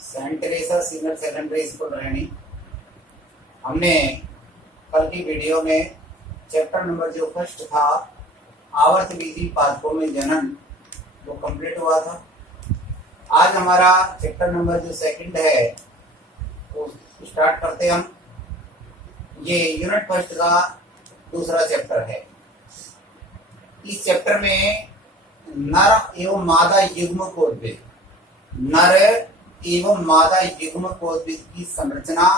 Saint Teresa senior secondary school रहनी। हमने कल की वीडियो में चैप्टर नंबर जो फर्स्ट था आवर्त विधि पादपों में जनन वो कंप्लीट हुआ था। आज हमारा चैप्टर नंबर जो सेकंड है वो स्टार्ट करते हम। ये यूनिट फर्स्ट का दूसरा चैप्टर है। इस चैप्टर में नर एवं मादा युग्मकोद्भिद, नर एवं मादा युग्मकोद्भिद की संरचना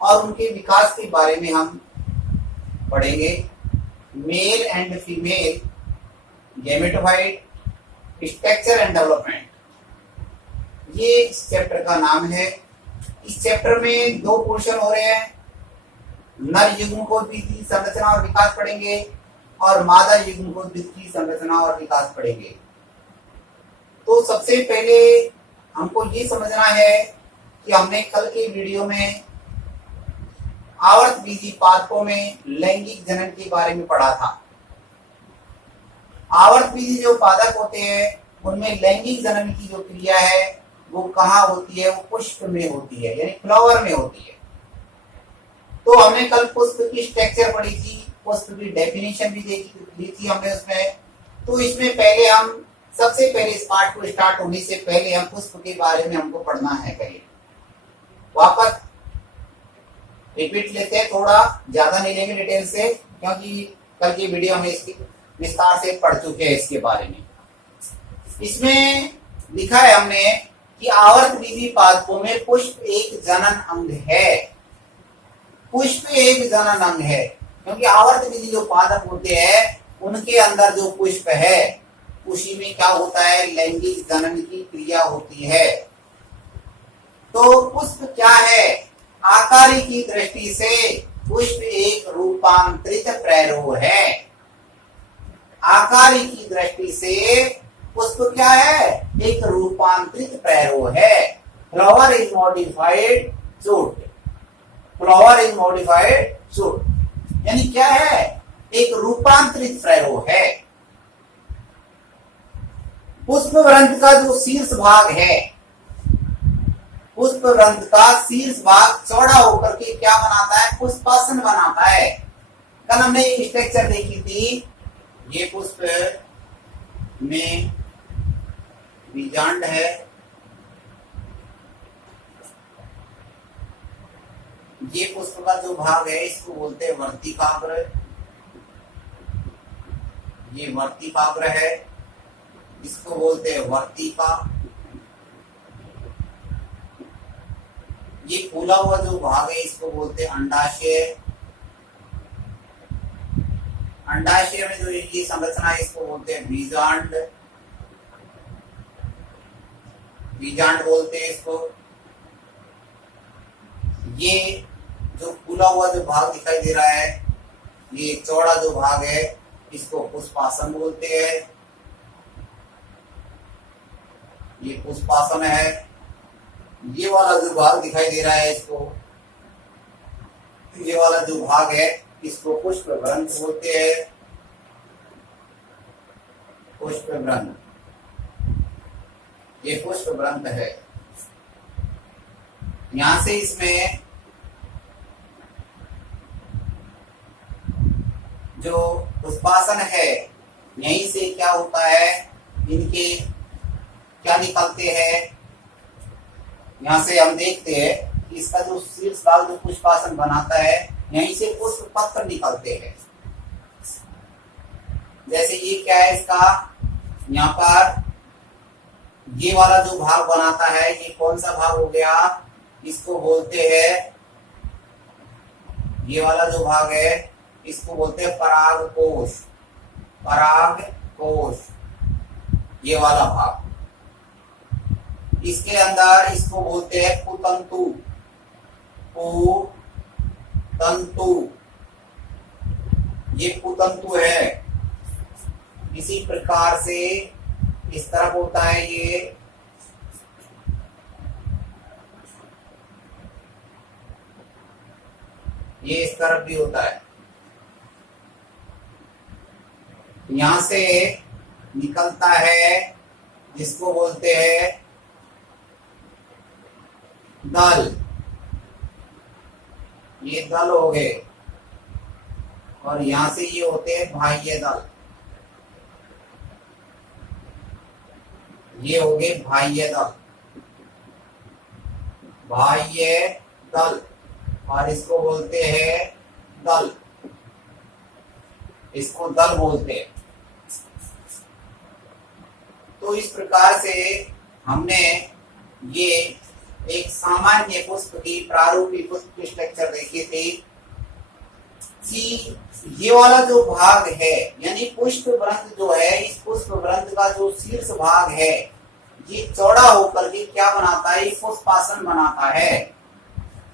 और उनके विकास के बारे में हम पढ़ेंगे। Male and female gametophyte, structure and development, ये इस चैप्टर का नाम है। इस चैप्टर में दो पोर्शन हो रहे हैं। नर युग्मकोद्भिद की संरचना और विकास पढ़ेंगे और मादा युग्मकोद्भिद की संरचना और विकास पढ़ेंगे। तो सबसे पहले हमको ये समझना है कि हमने कल के वीडियो में आवर्त विधि पादपों में लैंगिक जनन के बारे में पढ़ा था। आवर्त विधि जो पादप होते हैं उनमें लैंगिक जनन की जो क्रिया है वो कहाँ होती है? वो पुष्प में होती है, यानी फ्लावर में होती है। तो हमने कल पुष्प की स्ट्रक्चर पढ़ी थी, पुष्प की डेफिनेशन भी दी थी हमने उसमें। तो इसमें पहले हम सबसे पहले इस पार्ट को स्टार्ट होने से पहले हम पुष्प के बारे में हमको पढ़ना है। करिए वापस रिपीट लेते हैं, थोड़ा ज्यादा नहीं लेंगे डिटेल से, क्योंकि कल की वीडियो में इसकी विस्तार से पढ़ चुके हैं इसके बारे में। इसमें लिखा है हमने कि आवर्त विधि पादपों में पुष्प एक जनन अंग है। पुष्प एक जनन अंग है क्योंकि आवर्त विधि जो पादप होते हैं उनके अंदर जो पुष्प है उसी में क्या होता है? लैंगिक जनन की क्रिया होती है। तो पुष्प क्या है? आकारी की दृष्टि से पुष्प एक रूपांतरित प्रैरोह है। आकारी की दृष्टि से पुष्प क्या है? एक रूपांतरित प्रैरोह है। Flower is modified shoot, flower is modified shoot, यानी क्या है? एक रूपांतरित प्रैरोह है। पुष्प ग्रंथ का जो शीर्ष भाग है, पुष्प ग्रंथ का शीर्ष भाग चौड़ा होकर के क्या बनाता है? पुष्पासन बनाता है। कल हमने ये स्ट्रक्चर देखी थी। ये पुष्प में बीजांड है, ये पुष्प का जो भाग है इसको बोलते हैं वर्तिकाग्र। ये वर्तिकाग्र है, इसको बोलते हैं वर्तिका। ये फूला हुआ जो भाग है इसको बोलते हैं अंडाशय। अंडाशय में जो ये संरचना है इसको बोलते हैं बीजांड। बीजांड बोलते हैं इसको। ये जो फूला हुआ जो भाग दिखाई दे रहा है, ये चौड़ा जो भाग है इसको पुष्पासन बोलते हैं। ये पुष्पासन है। ये वाला जो भाग दिखाई दे रहा है इसको, ये वाला जो भाग है इसको पुष्प ग्रंथ बोलते हैं। पुष्प ग्रंथ, ये पुष्प ग्रंथ है। यहां से इसमें जो पुष्पासन है यहीं से क्या होता है? इनके क्या निकलते हैं? यहां से हम देखते हैं कि इसका जो शीर्ष भाग जो पुष्पासन बनाता है यहीं से पुष्प पत्र निकलते हैं। जैसे ये क्या है इसका, यहाँ पर ये वाला जो भाग बनाता है ये कौन सा भाग हो गया? इसको बोलते हैं, ये वाला जो भाग है इसको बोलते हैं परागकोश। परागकोश, ये वाला भाग। इसके अंदर इसको बोलते हैं पुतंतु। पुतंतु, ये पुतंतु है। इसी प्रकार से इस तरफ होता है ये इस तरफ भी होता है। यहां से निकलता है जिसको बोलते हैं दल, ये दल हो गए, और यहां से ये होते हैं बाह्य दल, ये हो गए बाह्य दल, बाह्य दल, और इसको बोलते हैं दल, इसको दल बोलते हैं। तो इस प्रकार से हमने ये एक सामान्य पुष्प की प्रारूपी पुष्प की स्ट्रक्चर देखी थी कि ये वाला जो भाग है यानी पुष्प वृंत जो है, इस पुष्प वृंत का जो शीर्ष भाग है ये चौड़ा होकर के क्या बनाता है, पुष्पासन बनाता है।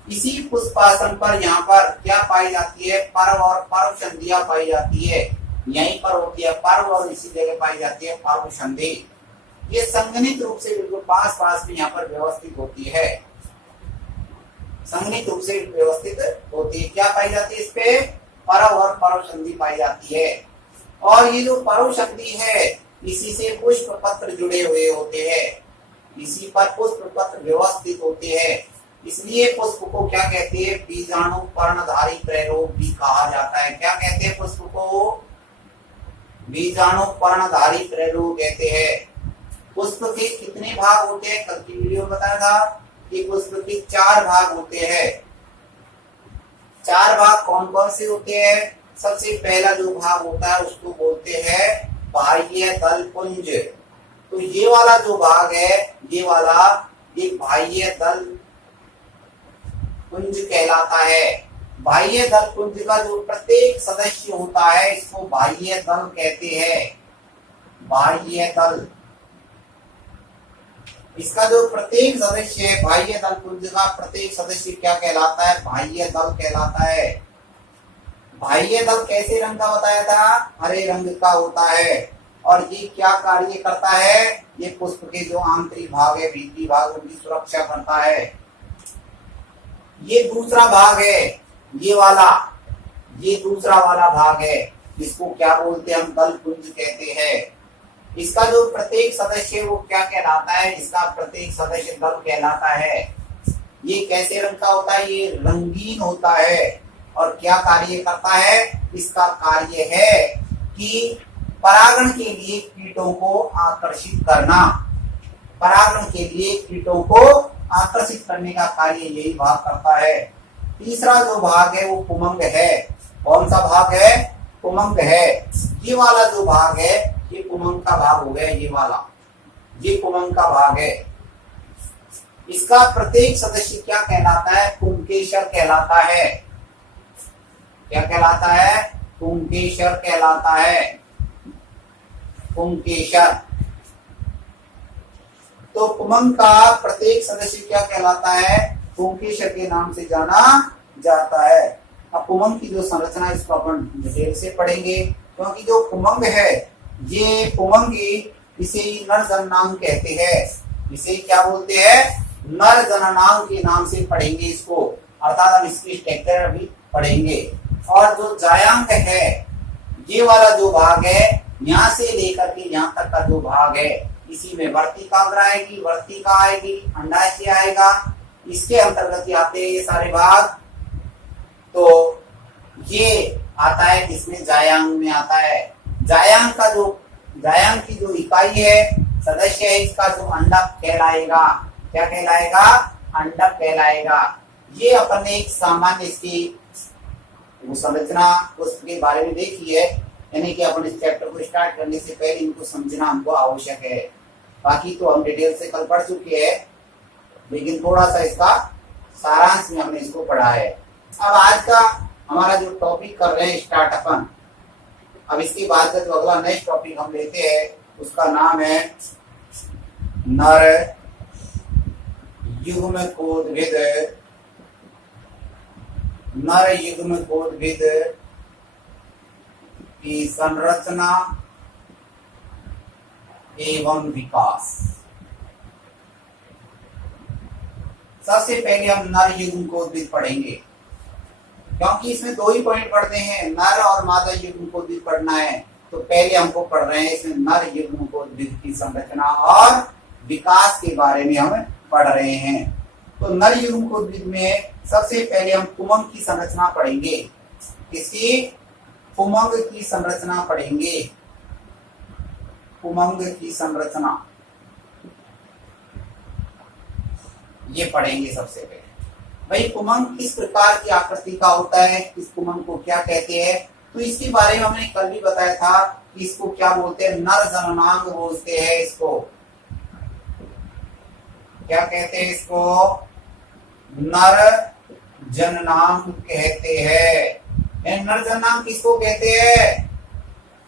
इसी पुष्पासन पर यहाँ पर क्या पाई जाती है, पर्व और पर्व संधियां पाई जाती है, यहीं पर होती है पर्व और इसी जगह पाई जाती है पर्व संधि। ये संगठित रूप से बिल्कुल पास पास में यहाँ पर व्यवस्थित होती है, संगठित रूप से व्यवस्थित होती है। क्या पाई जाती है, इस पे पर्व और पर्व संधि पाई जाती है। और ये जो पर्व संधि है इसी से पुष्प पत्र जुड़े हुए होते हैं, इसी पर पुष्प पत्र व्यवस्थित होते हैं। इसलिए पुष्प को क्या कहते हैं, बीजाणु पर्णधारी त्रैलोक भी कहा जाता है। क्या कहते हैं पुष्प को, बीजाणु पर्णधारी त्रैलोक कहते हैं। पुष्प के कितने भाग होते हैं, कल की वीडियो में बताया था कि पुष्प के 4 भाग होते हैं। 4 भाग कौन कौन से होते हैं, सबसे पहला जो भाग होता है उसको बोलते हैं बाह्य दल पुंज। तो ये वाला जो भाग है, ये वाला एक बाह्य दल पुंज कहलाता है। बाह्य दल पुंज का जो प्रत्येक सदस्य होता है इसको बाह्य दल कहते हैं, बाह्य दल। इसका जो प्रत्येक सदस्य है बाह्य दल पुंज का प्रत्येक सदस्य क्या कहलाता है, बाह्य दल कहलाता है। बाह्य दल कैसे रंग का बताया था, हरे रंग का होता है। और ये क्या कार्य करता है, ये पुष्प के जो आंतरिक भाग है, भीतरी भाग, उनकी सुरक्षा करता है। ये दूसरा भाग है, ये वाला, ये दूसरा वाला भाग है, इसको क्या बोलते हैं हम, दल पुंज कहते हैं। इसका जो प्रत्येक सदस्य वो क्या कहलाता है, इसका प्रत्येक सदस्य दल कहलाता है। ये कैसे रंग का होता है, ये रंगीन होता है। और क्या कार्य करता है, इसका कार्य है कि परागण के लिए कीटों को आकर्षित करना, परागण के लिए कीटों को आकर्षित करने का कार्य यही भाग करता है। तीसरा जो भाग है वो पुमंग है। कौन सा भाग है, पुमंग है। ये वाला जो भाग है ये पुमंग का भाग हो गया, ये वाला, ये पुमंग का भाग है। इसका प्रत्येक सदस्य क्या कहलाता है, पुंकेसर कहलाता है। क्या कहलाता है, पुंकेसर कहलाता है, पुंकेसर। तो पुमंग का प्रत्येक सदस्य क्या कहलाता है, पुंकेसर के नाम से जाना जाता है। अब पुमंग की जो संरचना है इसको अपन डिटेल से पढ़ेंगे, क्योंकि जो पुमंग है ये पुमंगी, इसे नर जननांग कहते हैं। इसे क्या बोलते हैं, नर जननांग के नाम से पढ़ेंगे इसको, अर्थात हम इसकी स्ट्रक्चर अभी पढ़ेंगे। और जो जायांग है, ये वाला जो भाग है, यहाँ से लेकर के यहाँ तक का जो भाग है, इसी में वर्तिका आएगी, वर्तिका आएगी, अंडाशय आएगा, इसके अंतर्गत आते हैं ये सारे भाग। तो ये आता है किसमें, जायांग में आता है। जायांग का जो, जायांग की जो इकाई है, सदस्य है, इसका जो अंडक कहलाएगा, क्या कहलाएगा, अंडक कहलाएगा। ये अपन ने एक सामान्य इसकी वो संरचना उसके बारे में देखी है, यानी कि अपन इस चैप्टर को स्टार्ट करने से पहले इनको समझना हमको आवश्यक है। बाकी तो हम डिटेल से कल पढ़ चुके हैं, लेकिन थोड़ा सा इसका सारांश में हमने इसको पढ़ा है। अब आज का हमारा जो टॉपिक कर रहे हैं स्टार्ट अपन, अब इसके बाद का जो अगला नेक्स्ट टॉपिक हम लेते हैं उसका नाम है नर युग्मकोद्भिद, नर युग्मकोद्भिद की संरचना एवं विकास। सबसे पहले हम नर युग्मकोद्भिद पढ़ेंगे, क्योंकि इसमें 2 ही पॉइंट पढ़ते हैं, नर और मादा युग्मकोद्भिद पढ़ना है। तो पहले हमको पढ़ रहे हैं इसमें नर युग्मकोद्भिद की संरचना और विकास के बारे में हम पढ़ रहे हैं। तो नर युग्म उद्भिद में सबसे पहले हम पुमंग की संरचना पढ़ेंगे। किसकी? पुमंग की संरचना पढ़ेंगे। पुमंग की संरचना ये पढ़ेंगे सबसे पहले। भाई पुमंग किस प्रकार की आकृति का होता है, इस पुमंग को क्या कहते हैं, तो इसके बारे में हमने कल भी बताया था कि इसको क्या बोलते हैं, नर जननांग बोलते हैं। इसको क्या कहते हैं? इसको नर जननांग कहते हैं। नर जननांग किसको कहते हैं?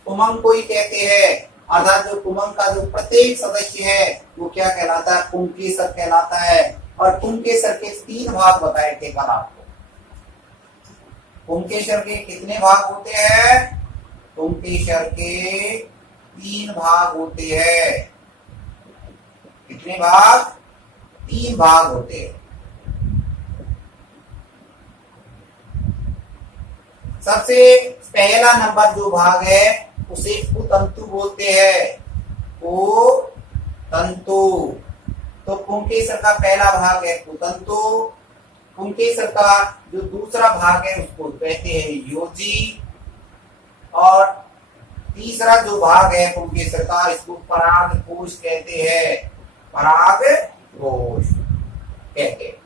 पुमंग को ही कहते हैं। अर्थात जो पुमंग का जो प्रत्येक सदस्य है वो क्या कहलाता है? पुंकेसर कहलाता है। और पुंकेसर के 3 भाग बताए थे कल आपको। पुंकेसर के कितने भाग होते हैं? पुंकेसर के 3 भाग होते हैं। कितने भाग? 3 भाग होते हैं। सबसे पहला नंबर जो भाग है उसे पुतंतु बोलते हैं। पुतंतु। तो पुंकेसर का पहला भाग है पुतंतु। पुंकेसर का जो दूसरा भाग है उसको कहते हैं योजी। और तीसरा जो भाग है पुंकेसर का इसको परागकोश कहते हैं। परागकोश कहते हैं।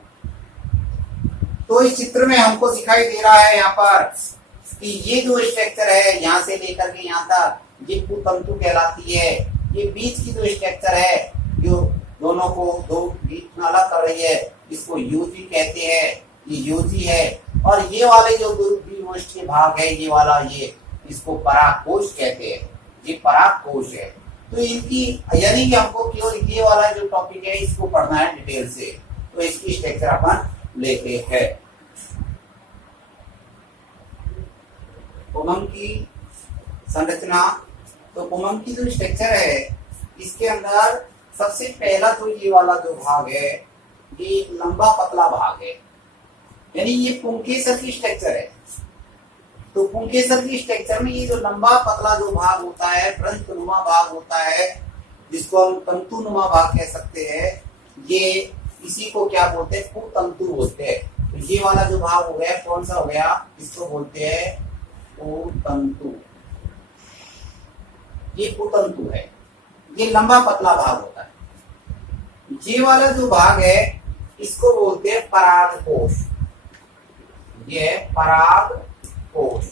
तो इस चित्र में हमको दिखाई दे रहा है यहाँ पर कि ये जो स्ट्रक्चर है यहाँ से लेकर के यहाँ तक ये पुतंतु कहलाती है। ये बीच की जो स्ट्रक्चर है जो दोनों को दो बीच में अलग कर रही है इसको योजी कहते हैं। ये योजी है। और ये वाले जो द्विगोष्ठी भाग है ये वाला ये इसको परागकोश कहते हैं। ये परागकोश है। तो इनकी यानी कि हमको केवल ये वाला जो टॉपिक है इसको पढ़ना है डिटेल से। तो इसकी स्ट्रक्चर अपन लेते हैं। पुमंग की संरचना। तो पुमंग की जो स्ट्रक्चर है इसके अंदर सबसे पहला तो ये वाला जो भाग है ये लंबा पतला भाग है। यानी ये पुंकेसर की स्ट्रक्चर है। तो पुंकेसर की स्ट्रक्चर में ये जो लंबा पतला जो भाग होता है वृंतनुमा भाग होता है जिसको हम तंतुनुमा भाग कह सकते हैं। ये इसी को क्या बोलते हैं? पुतंतु बोलते हैं। तो ये वाला जो भाग हो गया कौन सा हो गया? इसको बोलते हैं पुतंतु। ये पुतंतु है। ये लंबा पतला भाग होता है। ये वाला जो भाग है इसको बोलते हैं परागकोश। ये है परागकोश।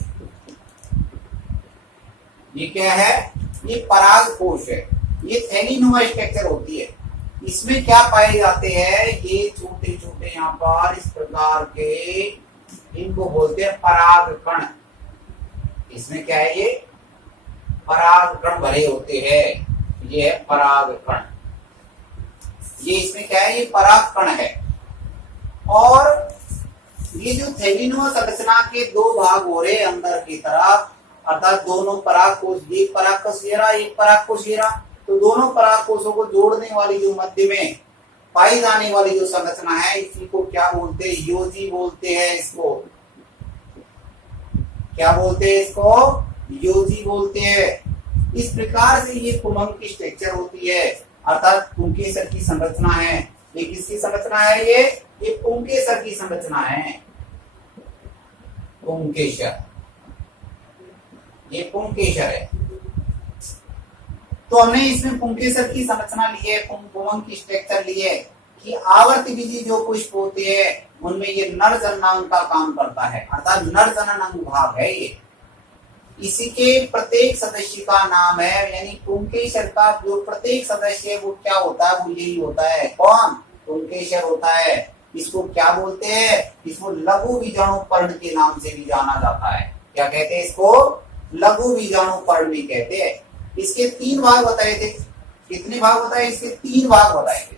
ये क्या है? ये परागकोश है। ये थैलीनुमा स्ट्रक्चर होती है। इसमें क्या पाए जाते हैं? ये छोटे छोटे यहाँ पर इस प्रकार के इनको बोलते हैं परागकण। इसमें क्या है? ये परागकण भरे होते हैं। ये है परागकण। ये इसमें क्या है? ये परागकण है। और ये जो थैलीनुमा संरचना के 2 भाग हो रहे अंदर की तरफ अर्थात दोनों परागकोश, एक परागकोश ये रहा एक परागकोश ये रहा। तो दोनों परागकोशों को जोड़ने वाली जो मध्य में पाई जाने वाली जो संरचना है इसी को क्या बोलते हैं? योजी बोलते हैं। इसको क्या बोलते हैं? इसको योजी बोलते हैं। इस प्रकार से ये पुमंग की स्ट्रक्चर होती है अर्थात पुंकेसर की संरचना है। ये किसकी संरचना है? ये पुंकेसर की संरचना है। पुंकेसर। ये पुंकेसर है। तो हमने इसमें पुंकेसर की संरचना ली है, पुमंग की स्ट्रक्चर ली है कि आवर्त बीजी जो पुष्प होते हैं उनमें ये नर जननांग का काम करता है अर्थात नर जननांग भाग है ये। इसी के प्रत्येक सदस्य का नाम है। यानी पुंकेसर का जो प्रत्येक सदस्य है वो क्या होता है? वो यही होता है। कौन? पुंकेसर होता है। इसको क्या बोलते हैं? इसको लघु बीजाणु पर्ण के नाम से भी जाना जाता है। क्या कहते हैं? इसको लघु बीजाणु पर्ण भी कहते हैं। इसके 3 भाग बताए थे। कितने भाग बताए? इसके 3 भाग बताए थे।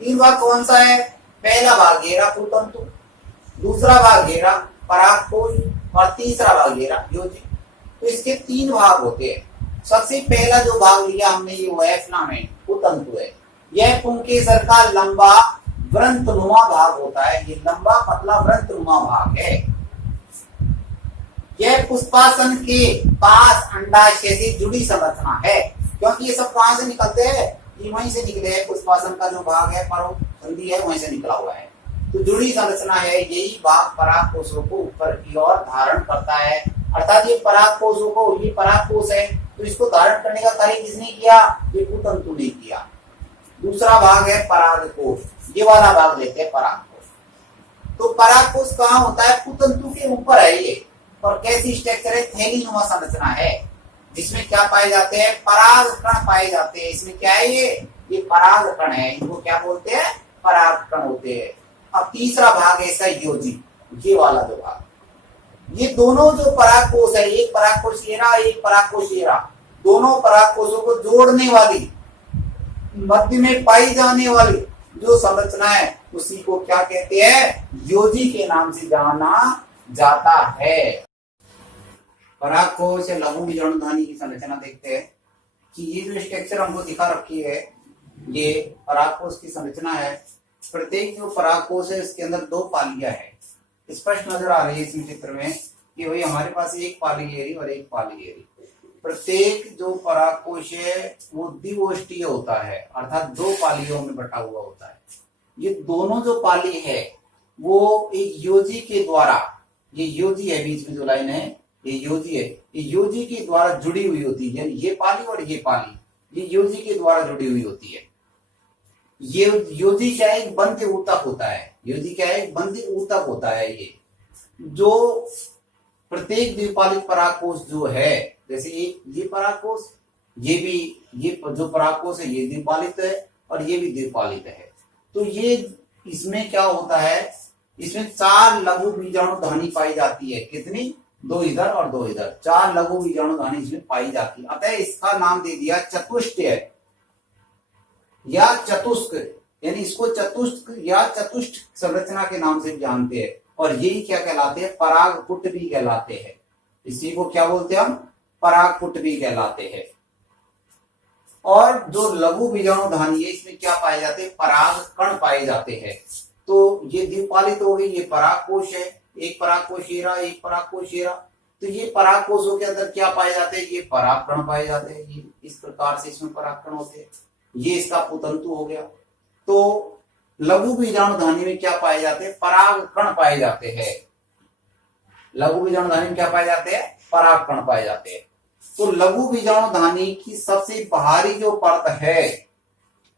3 भाग कौन सा है? पहला भाग घेरा पुतंतु, दूसरा भाग घेरा परागकोश और तीसरा भाग घेरा योजी। तो इसके 3 भाग होते हैं। सबसे पहला जो भाग लिया हमने ये वो है फिलामेंट पुतंतु है। यह पुंकेसर का लंबा वृंतनुमा भाग होता है। ये लंबा पतला वृंतनुमा भाग है। यह पुष्पासन के पास अंडाशय से जुड़ी संरचना है। क्योंकि ये सब कहां से निकलते हैं? ये वहीं से निकले हैं। पुष्पासन का जो भाग है संधि है वहीं से निकला हुआ है। तो जुड़ी संरचना है, यही भाग पराग कोशों को ऊपर की ओर धारण करता है। अर्थात ये पराग कोशों को, ये पराग कोश है तो इसको धारण करने का कार्य किसने किया? ये कुतंतु ने किया। दूसरा भाग है पराग कोश, ये वाला भाग लेते हैं पराग कोश। तो पराग कोश कहाँ होता है? कुतंतु के ऊपर है ये। और कैसी स्ट्रक्चर है? थैलीनुमा संरचना है, जिसमें क्या पाए जाते हैं? पराग कण पाए जाते हैं। इसमें क्या है? ये पराग कण है, इनको क्या बोलते हैं? पराग कण होते हैं। अब तीसरा भाग है इसका योजी, ये वाला जो भाग, ये दोनों जो पराग कोश है, एक पराग कोश ये रहा, एक पराग कोश ये रहा, दोनों पराग कोशों को जोड़ने वाली, मध्य में पाई जाने वाली जो संरचना है उसी को क्या कहते हैं? योजी के नाम से जाना जाता है। पराग कोश या लघु बीजाणुधानी की संरचना देखते हैं कि ये जो स्ट्रक्चर हमको दिखा रखी है, ये पराग कोश की संरचना है। प्रत्येक जो पराग कोश है इसके अंदर दो पालियां है, स्पष्ट नजर आ रही है इसमें चित्र में कि भाई हमारे पास एक पालीगेरी और एक पालीगेरी। प्रत्येक जो पराग कोश है वो द्विओष्टीय होता है, अर्थात दो पालियों में बटा हुआ होता है। ये दोनों जो पाली है वो एक योजी के द्वारा, ये योजी है बीच में जो लाइन है ये योजी है, ये योजी के द्वारा जुड़ी हुई होती है। यानी ये पाली और ये पाली ये योजी के द्वारा जुड़ी हुई होती है। ये योजी क्या है? एक बंध्य ऊतक होता है। योजी क्या है? एक बंध्य ऊतक होता है। ये जो प्रत्येक द्विपालित परागकोश जो है, जैसे ये परागकोश, ये भी, ये जो परागकोश है ये द्विपालित है और ये भी द्विपालित है। तो ये इसमें क्या होता है? इसमें 4 लघु बीजाणुधानी पाई जाती है। कितनी? 2 इधर और 2 इधर, 4 लघु बीजाणुधानी इसमें पाई जाती है। अतः इसका नाम दे दिया चतुष्टय या चतुष्क, यानी इसको चतुष्क या चतुष्ट संरचना के नाम से जानते हैं। और यही क्या कहलाते हैं? परागपुट भी कहलाते हैं। इसी को क्या बोलते हैं हम? परागपुट भी कहलाते हैं। और जो लघु बीजाणुधानी है इसमें क्या पाए जाते हैं? पराग कण पाए जाते हैं। तो ये द्विपालित हो गई, ये परागकोश है, एक परागकोश ये रहा, एक परागकोश ये रहा। तो ये परागकोशों के अंदर क्या पाए जाते हैं? ये परागकण पाए जाते हैं। ये इस प्रकार से इसमें परागकण होते हैं। ये इसका पुतंतु हो गया। तो लघु बीजाणुधानी में क्या पाए जाते हैं? परागकण पाए जाते हैं। लघु बीजाणुधानी में क्या पाए जाते हैं? परागकण पाए जाते हैं। तो लघु बीजाणुधानी की सबसे बाहरी जो परत है,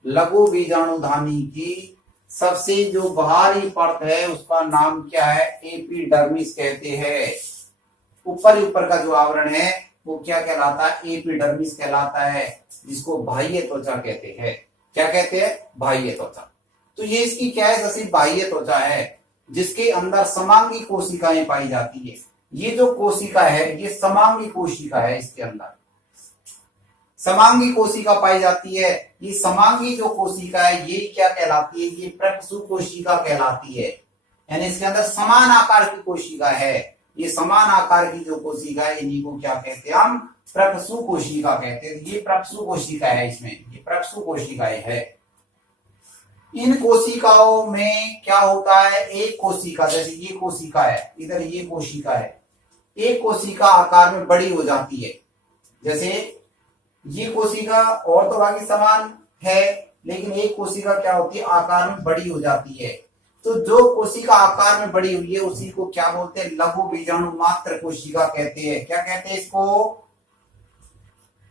लघु बीजाणुधानी की सबसे जो बाहरी परत है उसका नाम क्या है? एपिडर्मिस कहते हैं। ऊपर का जो आवरण है वो क्या कहलाता है? एपिडर्मिस कहलाता है, जिसको बाह्य त्वचा कहते हैं। क्या कहते हैं? बाह्य त्वचा। तो ये इसकी क्या है? जैसे बाह्य त्वचा है जिसके अंदर समांगी कोशिकाएं पाई जाती है। ये जो कोशिका है ये समांगी कोशिका है, इसके अंदर समांगी कोशिका पाई जाती है। ये समांगी जो कोशिका है ये क्या कहलाती है? ये प्रक्षु कोशिका कहलाती है। यानी इसके अंदर समान आकार की कोशिका है। ये समान आकार की जो कोशिका है इन्हीं को क्या कहते हैं? हम प्रक्षु कोशिका कहते हैं। ये प्रक्षु कोशिका है, इसमें ये प्रक्षु कोशिकाएं है। इन कोशिकाओं में क्या होता है? एक कोशिका, जैसे ये कोशिका है, इधर ये कोशिका है, एक कोशिका आकार में बड़ी हो जाती है। जैसे ये कोशिका और तो बाकी समान है, लेकिन एक कोशिका क्या होती है? आकार में बड़ी हो जाती है। तो जो कोशिका आकार में बड़ी हुई है उसी को क्या बोलते हैं? लघु बीजाणु मात्र कोशिका कहते हैं। क्या कहते हैं इसको?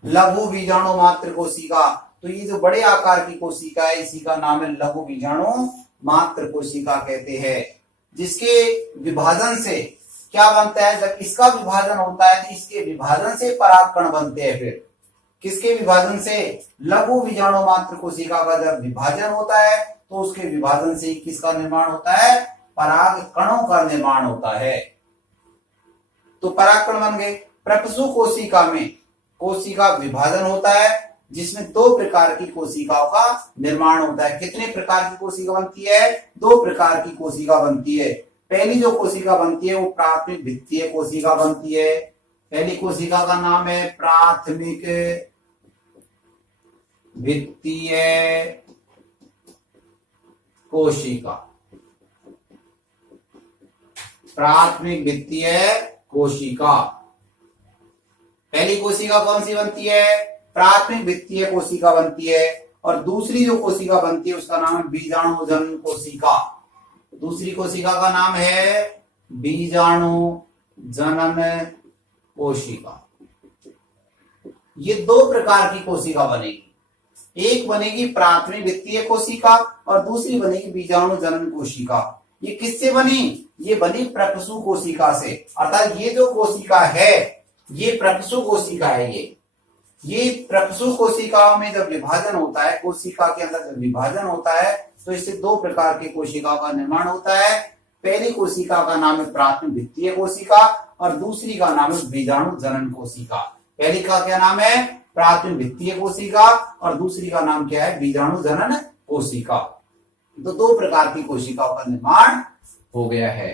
लघु बीजाणु मात्र कोशिका। तो ये जो बड़े आकार की कोशिका है इसी का नाम है लघु बीजाणु मात्र कोशिका कहते हैं। जिसके विभाजन से क्या बनता है? जब इसका विभाजन होता है तो इसके विभाजन से परागकण बनते हैं। फिर किसके विभाजन से? लघु बीजाणु मात्र कोशिका का जब विभाजन होता है तो उसके विभाजन से किसका निर्माण होता है? परागकणों का निर्माण होता है। तो परागकण बन गए। प्रक्षु कोशिका में कोशिका विभाजन होता है जिसमें 2 प्रकार की कोशिकाओं का निर्माण होता है। कितने प्रकार की कोशिका बनती है? 2 प्रकार की कोशिका बनती है। पहली जो कोशिका बनती है वो प्राथमिक भित्तीय कोशिका बनती है। पहली कोशिका का नाम है प्राथमिक भित्तीय कोशिका। प्राथमिक भित्तीय कोशिका, पहली कोशिका कौन सी बनती है? प्राथमिक भित्तीय कोशिका बनती है। और दूसरी जो कोशिका बनती है उसका नाम है बीजाणु जनन कोशिका। दूसरी कोशिका का नाम है बीजाणु जनन कोशिका। ये दो प्रकार की कोशिका बनेगी, एक बनेगी प्राथमिक वित्तीय कोशिका और दूसरी बनेगी बीजाणु जनन कोशिका। ये किससे बनी? ये बनी प्रकसु कोशिका से। अर्थात ये जो कोशिका है ये प्रकसु कोशिका है। ये प्रकसु कोशिकाओं में जब विभाजन होता है, कोशिका के अंदर जब विभाजन होता है तो इससे दो प्रकार की कोशिकाओं का निर्माण होता है। पहली कोशिका का नाम है प्राथमिक वित्तीय कोशिका और दूसरी का नाम है बीजाणु जनन कोशिका। पहली का क्या नाम है? प्राथमिक वित्तीय कोशिका और दूसरी का नाम क्या है? बीजाणु जनन कोशिका। तो दो प्रकार की कोशिकाओं का निर्माण हो गया है।